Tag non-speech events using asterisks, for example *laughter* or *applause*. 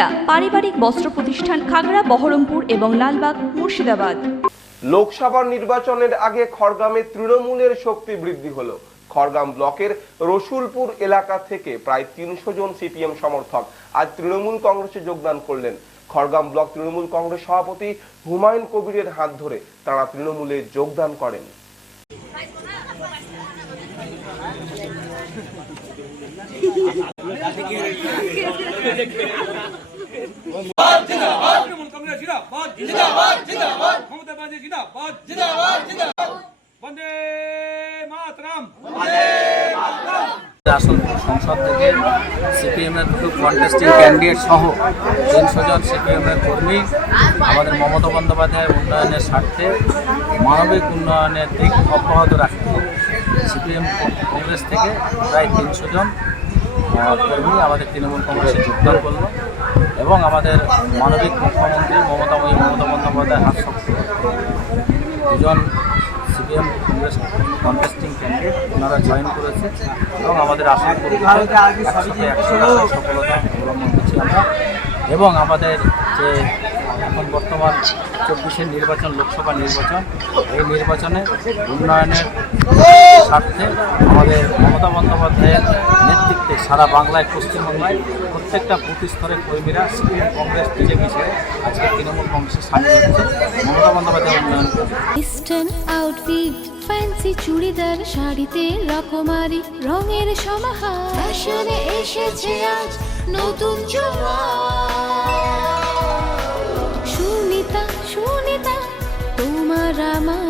সুনিতা পারিবারিক বস্ত্র প্রতিষ্ঠান খাগড়া বহরমপুর এবং লালবাগ মুর্শিদাবাদ। লোকসভা নির্বাচনের আগে খড়গ্রামে তৃণমূলের শক্তি বৃদ্ধি হলো। খড়গ্রাম ব্লকের রসুলপুর এলাকা থেকে প্রায় তিনশো জন সিপিএম সমর্থক আজ তৃণমূল কংগ্রেসে যোগদান করলেন। খড়গ্রাম ব্লক তৃণমূল কংগ্রেস সভাপতি হুমায়ুন কবিরের হাত ধরে তারা তৃণমূলে যোগদান করেন। *laughs* আসানসোল সংসদ থেকে সিপিএমের দুটো কন্টেস্টিং ক্যান্ডিডেট সহ তিনশো জন সিপিএমের কর্মী আমাদের মমতা বন্দ্যোপাধ্যায়ের উন্নয়নের স্বার্থে মানবিক উন্নয়নের দিক অব্যাহত রাখতে সিপিএম কংগ্রেস থেকে প্রায় তিনশো জন কর্মী আমাদের তৃণমূল কংগ্রেসে যোগদান করল। এবং আমাদের মানবিক মুখ্যমন্ত্রী মমতাময়ী মমতা বন্দ্যোপাধ্যায় হাত শক্ত দুজন সিপিএম কংগ্রেস কন্টেস্টিং ক্যান্ডিডেট ওনারা জয়েন করেছে এবং আমাদের একশো সফলতা অবলম্বন করছি আমরা। এবং আমাদের যে এখন বর্তমান চব্বিশের নির্বাচন, লোকসভা নির্বাচন, এই নির্বাচনে উন্নয়নের স্বার্থে আমাদের মমতা বন্দ্যোপাধ্যায়ের নেতৃত্বে সারা বাংলায় পশ্চিমবাংলায় প্রত্যেকটা বুথ স্তরের কর্মীরা সিপিএম কংগ্রেস বিজেপি ছেড়ে আজকে তৃণমূল কংগ্রেসে সামিল হচ্ছে। মমতা বন্দ্যোপাধ্যায় উন্নয়ন। ইস্টার্ন আউটফিট ফ্যান্সি চুড়িদার শাড়িতে রকমারি রঙের সমাহার। ফ্যাশনে এসেছে আজ নতুন সুনিতা সুনিতা তোমার আমার